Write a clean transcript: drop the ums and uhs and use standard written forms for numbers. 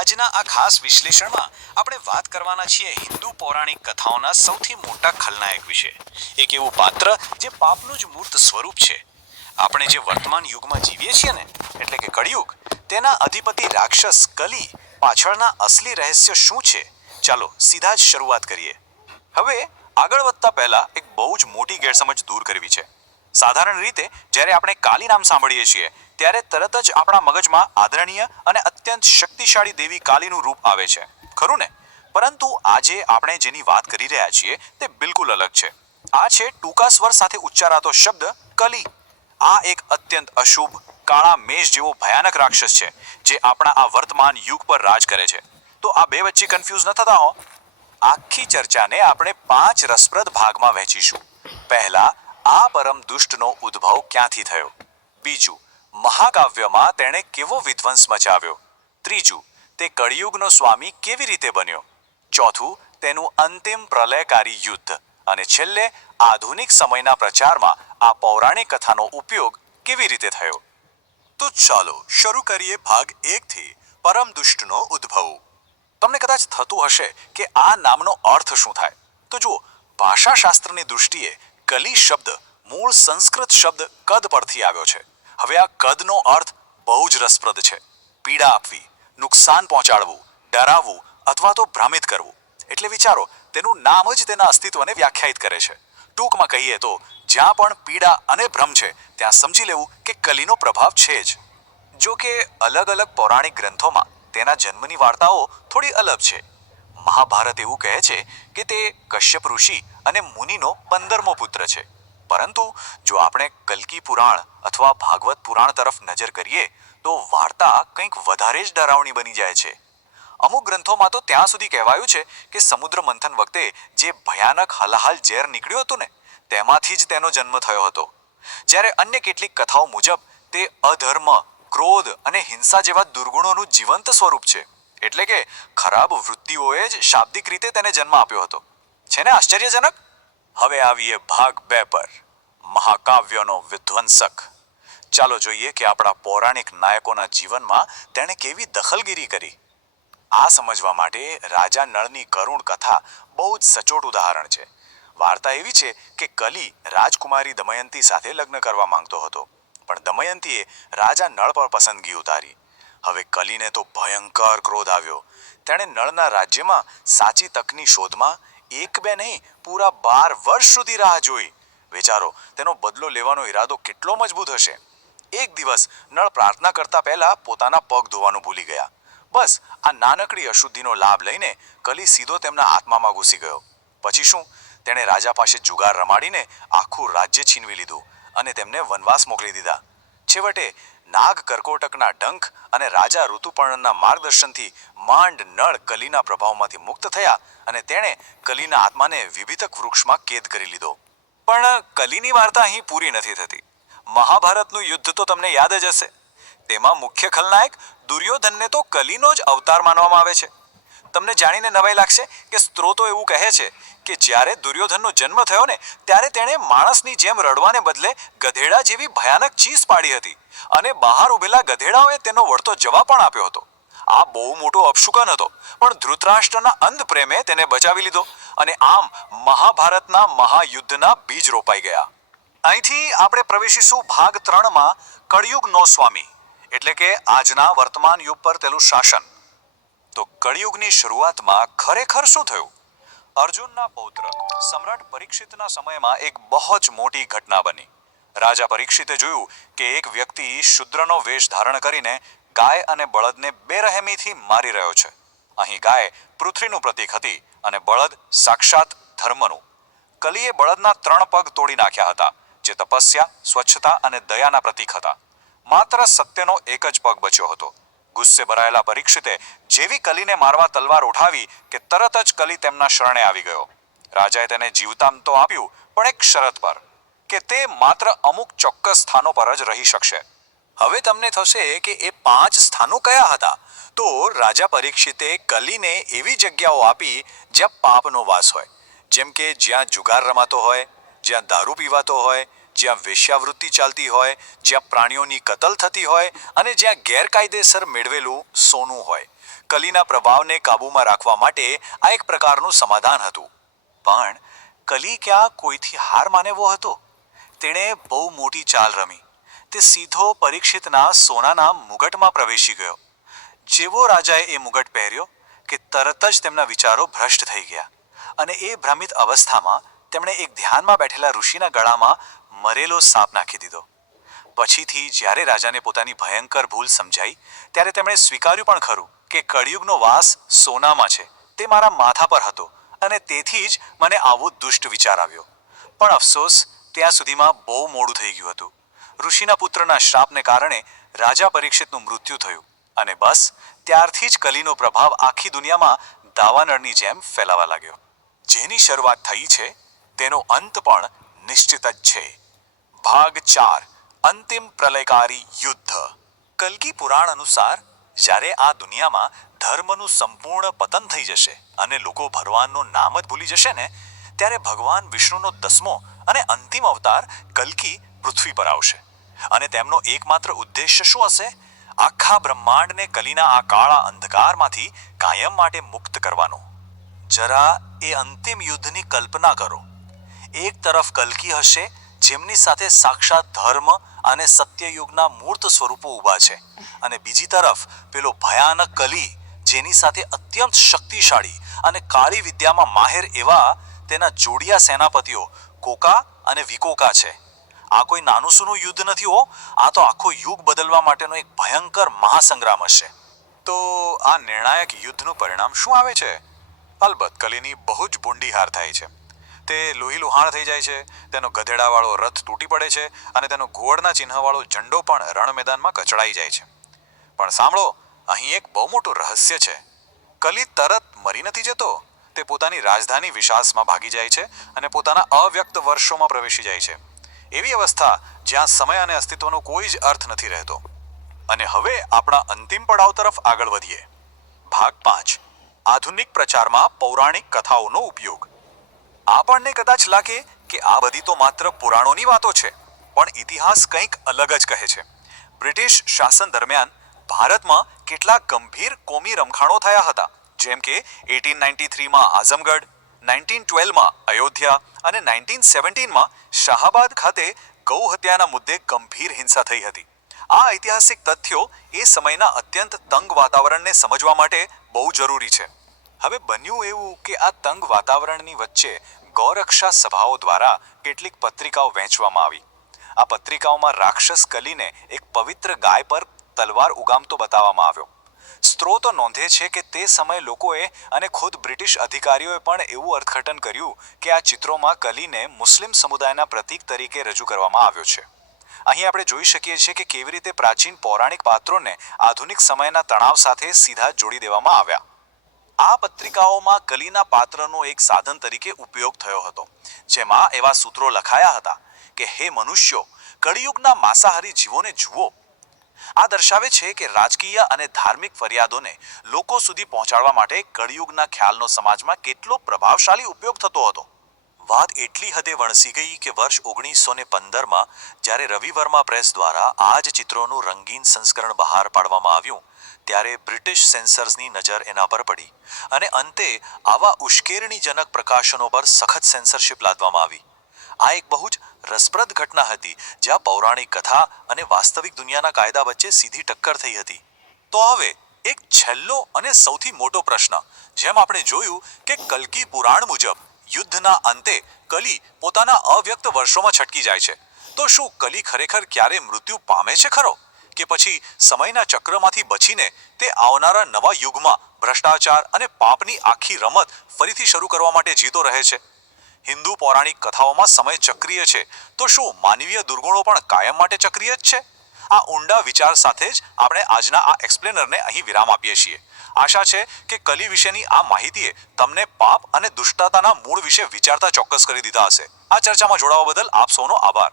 આજના આ ખાસ વિશ્લેષણમાં આપણે વાત કરવાના છીએ હિન્દુ પૌરાણિક કથાઓના સૌથી મોટા ખલનાયક વિશે. એક એવું પાત્ર જે પાપનું જ મૂર્ત સ્વરૂપ છે. આપણે જે વર્તમાન યુગમાં જીવીએ છીએ ને, એટલે કે કળિયુગ, તેના અધિપતિ રાક્ષસ કલી પાછળના અસલી રહસ્ય શું છે? ચાલો સીધા જ શરૂઆત કરીએ. હવે આગળ વધતા પહેલા એક બહુ જ મોટી ગેરસમજ દૂર કરવી છે. સાધારણ રીતે જ્યારે આપણે કાલી નામ સાંભળીએ છીએ ત્યારે તરત જ આપણા મગજમાં આદરણીય અને અત્યંત શક્તિશાળી દેવી કાલીનું રૂપ આવે છે, ખરું ને? પરંતુ આજે આપણે જેની વાત કરી રહ્યા છીએ તે બિલકુલ અલગ છે. આ છે ટૂંકા સ્વર સાથે ઉચ્ચારાતો શબ્દ કલી. આ એક અત્યંત અશુભ કાળા મેષ જેવો ભયાનક રાક્ષસ છે જે આપણા આ વર્તમાન યુગ પર રાજ કરે છે. તો આ બે વચ્ચે કન્ફ્યુઝ ન થતા હો. આખી ચર્ચાને આપણે 5 રસપ્રદ ભાગમાં વહેંચીશું. પહેલા, આ પરમ દુષ્ટનો ઉદ્ભવ ક્યાંથી થયો? બીજું, મહાકાવ્યમાં તેણે કેવો વિધ્વંસ મચાવ્યો? ત્રીજું, તે કળિયુગનો સ્વામી કેવી રીતે બન્યો? ચોથું, તેનું અંતિમ પ્રલયકારી યુદ્ધ. અને છેલ્લે, આધુનિક સમયના પ્રચારમાં આ પૌરાણિક કથાનો ઉપયોગ કેવી રીતે થયો? તો ચાલો શરૂ કરીએ ભાગ 1 થી, પરમ દુષ્ટનો ઉદ્ભવ. તમને કદાચ થતું હશે કે આ નામનો અર્થ શું થાય? તો જુઓ, ભાષાશાસ્ત્રની દૃષ્ટિએ કલી શબ્દ મૂળ સંસ્કૃત શબ્દ કદ પરથી આવ્યો છે. હવે આ કદનો અર્થ બહુ જ રસપ્રદ છે. પીડા આપવી, નુકસાન પહોંચાડવું, ડરાવવું અથવા તો ભ્રમિત કરવું. એટલે વિચારો, તેનું નામ જ તેના અસ્તિત્વને વ્યાખ્યાયિત કરે છે. ટૂંકમાં કહીએ તો જ્યાં પણ પીડા અને ભ્રમ છે ત્યાં સમજી લેવું કે કલીનો પ્રભાવ છે જ. જો કે અલગ અલગ પૌરાણિક ગ્રંથોમાં તેના જન્મની વાર્તાઓ થોડી અલગ છે. મહાભારત એવું કહે છે કે તે કશ્યપ ઋષિ અને મુનિનો 15મો પુત્ર છે. પરંતુ જો આપણે કલ્કી પુરાણ અથવા ભાગવત પુરાણ તરફ નજર કરીએ તો વાર્તા કંઈક વધારે જ ડરાવણી બની જાય છે. અમુક ગ્રંથોમાં તો ત્યાં સુધી કહેવાયું છે કે સમુદ્ર મંથન વખતે જે ભયાનક હલાહલ ઝેર નીકળ્યું હતું ને, તેમાંથી જ તેનો જન્મ થયો હતો. જ્યારે અન્ય કેટલીક કથાઓ મુજબ તે અધર્મ, ક્રોધ અને હિંસા જેવા દુર્ગુણોનું જીવંત સ્વરૂપ છે. એટલે કે ખરાબ વૃત્તિઓએ જ શાબ્દિક રીતે તેને જન્મ આપ્યો હતો. છે ને આશ્ચર્યજનક? હવે આવીએ ભાગ 2 પર, મહાકાવ્યનો વિધ્વંસક. ચાલો જોઈએ કે આપણા પૌરાણિક નાયકોના જીવનમાં તેણે કેવી દખલગીરી કરી. આ સમજવા માટે રાજા નળની કરુણ કથા બહુ જ સચોટ ઉદાહરણ છે. વાર્તા એવી છે કે કલી રાજકુમારી દમયંતી સાથે લગ્ન કરવા માંગતો હતો, પણ દમયંતીએ રાજા નળ પર પસંદગી ઉતારી. હવે કલીને તો ભયંકર ક્રોધ આવ્યો. તેણે નળના રાજ્યમાં સાચી તકની શોધમાં એક બે નહીં, પૂરા 12 વર્ષ સુધી રાહ જોઈ. વિચારો, તેનો બદલો લેવાનો ઈરાદો કેટલો મજબૂત હશે. એક દિવસ નળ પ્રાર્થના કરતા પહેલા પોતાના પગ ધોવાનું ભૂલી ગયા. બસ આ નાનકડી અશુદ્ધિનો લાભ લઈને કલી સીધો તેમના આત્મામાં ઘૂસી ગયો. પછી શું? તેણે રાજા પાસે જુગાર રમાડીને આખું રાજ્ય છીનવી લીધું અને તેમને વનવાસ મોકલી દીધા. છેવટે નાગ કરકોટકના ડંખ અને રાજા ઋતુપર્ણના માર્ગદર્શનથી માંડ નળ કલીના પ્રભાવમાંથી મુક્ત થયા અને તેણે કલીના આત્માને વિભીતક વૃક્ષમાં કેદ કરી લીધો. પણ કલીની વાર્તા અહીં પૂરી નથી થતી. મહાભારતનું યુદ્ધ તો તમને યાદ જ હશે. તેમાં મુખ્ય ખલનાયક દુર્યોધનને તો કલીનો જ અવતાર માનવામાં આવે છે. તમને જાણીને નવાઈ લાગશે કે સ્ત્રોતો એવું કહે છે કે જ્યારે દુર્યોધનનો જન્મ થયો ને, ત્યારે તેણે માણસની જેમ રડવાને બદલે ગધેડા જેવી ભયાનક ચીસ પાડી હતી અને બહાર ઉભેલા ગધેડાઓએ તેનો વળતો જવાબ પણ આપ્યો હતો. આ બહુ મોટો અપશુકન હતો, પણ ધૃતરાષ્ટ્રના અંધ પ્રેમે તેને બચાવી લીધો અને આમ મહાભારતના મહાયુદ્ધના બીજ રોપાઈ ગયા. અહીંથી આપણે પ્રવેશીશું ભાગ 3માં, કળિયુગનો સ્વામી, એટલે કે આજના વર્તમાન યુગ પર તેનું શાસન. તો કળિયુગની શરૂઆતમાં ખરેખર શું થયું? અર્જુનના પૌત્ર સમ્રાટ પરીક્ષિતના સમયમાં એક બહુ જ મોટી ઘટના બની. રાજા પરીક્ષિતે જોયું કે એક વ્યક્તિ શુદ્રનો વેશ ધારણ કરીને ગાય અને બળદને બેરહેમીથી મારી રહ્યો છે. અહીં ગાય પૃથ્વીનું પ્રતીક હતી અને બળદ સાક્ષાત ધર્મનું. કલીએ બળદના 3 પગ તોડી નાખ્યા હતા, જે તપસ્યા, સ્વચ્છતા અને દયાના પ્રતીક હતા. માત્ર સત્યનો એક જ પગ બચ્યો હતો. ગુસ્સે ભરાયેલા પરીક્ષિતે જેવી કલીને મારવા તલવાર ઉઠાવી કે તરત જ કલી તેમના શરણે આવી ગયો. રાજાએ તેને જીવતાંત તો આપ્યું, પણ એક શરત પર, કે તે માત્ર અમુક ચોક્કસ સ્થાનો પર જ રહી શકશે. હવે તમને થશે કે એ 5 સ્થાનો કયા હતા? તો રાજા પરીક્ષિતે કલીને એવી જગ્યાઓ આપી જ્યાં પાપનો વાસ હોય, જેમ કે જ્યાં જુગાર રમાતો હોય, જ્યાં દારૂ પીવાતો હોય, જ્યાં વેશ્યાવૃત્તિ ચાલતી હોય, જ્યાં પ્રાણીઓની કતલ થતી હોય અને જ્યાં ગેરકાયદેસર મેળવેલું સોનું હોય. કલીના પ્રભાવને કાબૂમાં રાખવા માટે આ એક પ્રકારનું સમાધાન હતું. પણ કલી ક્યાં કોઈથી હાર માનેવો હતો? તેણે બહુ મોટી ચાલ રમી. તે સીધો પરીક્ષિતના સોનાના મુગટમાં પ્રવેશી ગયો. જેવો રાજાએ એ મુગટ પહેર્યો કે તરત જ તેમના વિચારો ભ્રષ્ટ થઈ ગયા અને એ ભ્રમિત અવસ્થામાં તેમણે એક ધ્યાનમાં બેઠેલા ઋષિના ગળામાં મરેલો સાપ નાખી દીધો. પછીથી જ્યારે રાજાને પોતાની ભયંકર ભૂલ સમજાઈ ત્યારે તેમણે સ્વીકાર્યું પણ ખરું કે કળિયુગનો વાસ સોનામાં છે, તે મારા માથા પર હતો અને તેથી જ મને આવો દુષ્ટ વિચાર આવ્યો. પણ અફસોસ, ત્યાં સુધીમાં બહુ મોડું થઈ ગયું હતું. ઋષિના પુત્રના શ્રાપને કારણે રાજા પરીક્ષિતનું મૃત્યુ થયું અને બસ ત્યારથી જ કલીનો પ્રભાવ આખી દુનિયામાં દાવાનળની જેમ ફેલાવા લાગ્યો. જેની શરૂઆત થઈ છે તેનો અંત પણ નિશ્ચિત જ છે. ભાગ 4. અંતિમ પ્રલયકારી યુદ્ધ. કલ્કી પુરાણ અનુસાર જ્યારે આ દુનિયામાં ધર્મનું સંપૂર્ણ પતન થઈ જશે અને લોકો ભગવાનનું નામ જ ભૂલી જશે ને, ત્યારે ભગવાન વિષ્ણુનો 10મો અને અંતિમ અવતાર કલ્કી પૃથ્વી પર આવશે. અને તેમનો એકમાત્ર ઉદ્દેશ્ય શું હશે? આખા બ્રહ્માંડને કલીના આ કાળા અંધકારમાંથી કાયમ માટે મુક્ત કરવાનો. જરા એ અંતિમ યુદ્ધની કલ્પના કરો. એક તરફ કલ્કી હશે જેમની સાથે સાક્ષાત ધર્મ અને સત્યયુગના મૂર્ત સ્વરૂપો ઊભા છે, અને બીજી તરફ પેલો ભયાનક કલી જેની સાથે અત્યંત શક્તિશાળી અને કાળી વિદ્યામાં માહેર એવા તેના જોડિયા સેનાપતિઓ કોકા અને વિકોકા છે. આ કોઈ નાનું સૂનું યુદ્ધ નથી હો, આ તો આખો યુગ બદલવા માટેનો એક ભયંકર મહાસંગ્રામ હશે. તો આ નિર્ણાયક યુદ્ધનું પરિણામ શું આવે છે? અલબત્ત કલીની બહુ જ બુંડી હાર થાય છે. તે લોહીલુહાણ થઈ જાય છે, તેનો ગધેડાવાળો રથ તૂટી પડે છે અને તેનો ઘોડના ચિહ્નવાળો ઝંડો પણ રણ મેદાનમાં કચડાઈ જાય છે. પણ સાંભળો, અહીં એક બહુ મોટું રહસ્ય છે. કલી તરત મરી નથી જતો. તે પોતાની રાજધાની વિશાસમાં ભાગી જાય છે અને પોતાના અવ્યક્ત વર્ષોમાં પ્રવેશી જાય છે. એવી અવસ્થા જ્યાં સમય અને અસ્તિત્વનો કોઈ જ અર્થ નથી રહેતો. અને હવે આપણા અંતિમ પડાવ તરફ આગળ વધીએ. ભાગ 5. આધુનિક પ્રચારમાં પૌરાણિક કથાઓનો ઉપયોગ. આપણને કદાચ લાગે કે આ બધી તો માત્ર પુરાણોની વાતો છે, પણ ઇતિહાસ કંઈક અલગ જ કહે છે. બ્રિટિશ શાસન દરમિયાન ભારતમાં કેટલાક ગંભીર કોમી રમખાણો થયા હતા, જેમ કે 1893માં આઝમગઢ, 1912માં અયોધ્યા અને 1917માં શાહાબાદ ખાતે ગૌ હત્યાના મુદ્દે ગંભીર હિંસા થઈ હતી. આ ઐતિહાસિક તથ્યો એ સમયના અત્યંત તંગ વાતાવરણને સમજવા માટે બહુ જરૂરી છે. હવે બન્યું એવું કે આ તંગ વાતાવરણની વચ્ચે ગૌરક્ષા સભાઓ દ્વારા કેટલીક પત્રિકાઓ વહેંચવામાં આવી. આ પત્રિકાઓમાં રાક્ષસ કલીને એક પવિત્ર ગાય પર તલવાર ઉગામતો બતાવવામાં આવ્યો. સ્ત્રોતો નોંધે છે કે તે સમયે લોકોએ અને ખુદ બ્રિટિશ અધિકારીઓએ પણ એવું અર્થઘટન કર્યું કે આ ચિત્રોમાં કલીને મુસ્લિમ સમુદાયના પ્રતીક તરીકે રજૂ કરવામાં આવ્યો છે. અહીં આપણે જોઈ શકીએ છીએ કે કેવી રીતે પ્રાચીન પૌરાણિક પાત્રોને આધુનિક સમયના તણાવ સાથે સીધા જોડી દેવામાં આવ્યા. આ પત્રિકાઓમાં કલીના પાત્રનો એક સાધન તરીકે ઉપયોગ થયો હતો, જેમાં એવા સૂત્રો લખાયા હતા કે હે મનુષ્યો, કળિયુગના માંસાહારી જીવોને જુઓ. આ દર્શાવે છે કે રાજકીય અને ધાર્મિક ફરિયાદોને લોકો સુધી પહોંચાડવા માટે કળિયુગના ખ્યાલનો સમાજમાં કેટલો પ્રભાવશાળી ઉપયોગ થતો હતો. વાત એટલી હદે વણસી ગઈ કે વર્ષ 1915માં જ્યારે રવિ વર્મા પ્રેસ દ્વારા આ જ ચિત્રોનું રંગીન સંસ્કરણ બહાર પાડવામાં આવ્યું, ત્યારે બ્રિટિશ સેન્સર્સની નજર એના પર પડી અને અંતે આવા ઉશ્કેરણીજનક પ્રકાશનો પર સખત સેન્સરશિપ લાદવામાં આવી. આ એક બહુ જ રસપ્રદ ઘટના હતી જ્યાં પૌરાણિક કથા અને વાસ્તવિક દુનિયાના કાયદા વચ્ચે સીધી ટક્કર થઈ હતી. તો હવે એક છેલ્લો અને સૌથી મોટો પ્રશ્ન. જેમ આપણે જોયું કે કલ્કી પુરાણ મુજબ યુદ્ધના અંતે કલી પોતાના અવ્યક્ત વર્ષોમાં છટકી જાય છે, તો શું કલી ખરેખર ક્યારે મૃત્યુ પામે છે ખરો? કે પછી સમયના ચક્રમાંથી બચીને તે આવનારા નવા યુગમાં ભ્રષ્ટાચાર અને પાપની આખી રમત ફરીથી શરૂ કરવા માટે જીતો રહે છે? હિન્દુ પૌરાણિક કથાઓમાં સમય ચક્રીય છે, તો શું માનવીય દુર્ગુણો પણ કાયમ માટે ચક્રીય જ છે? આ ઊંડા વિચાર સાથે જ આપણે આજના આ એક્સપ્લેનરને અહીં વિરામ આપીએ છીએ. આશા છે કે કલી વિશેની આ માહિતીએ તમને પાપ અને દુષ્ટતાના મૂળ વિશે વિચારતા ચોક્કસ કરી દીધા હશે. આ ચર્ચામાં જોડાવા બદલ આપ સૌનો આભાર.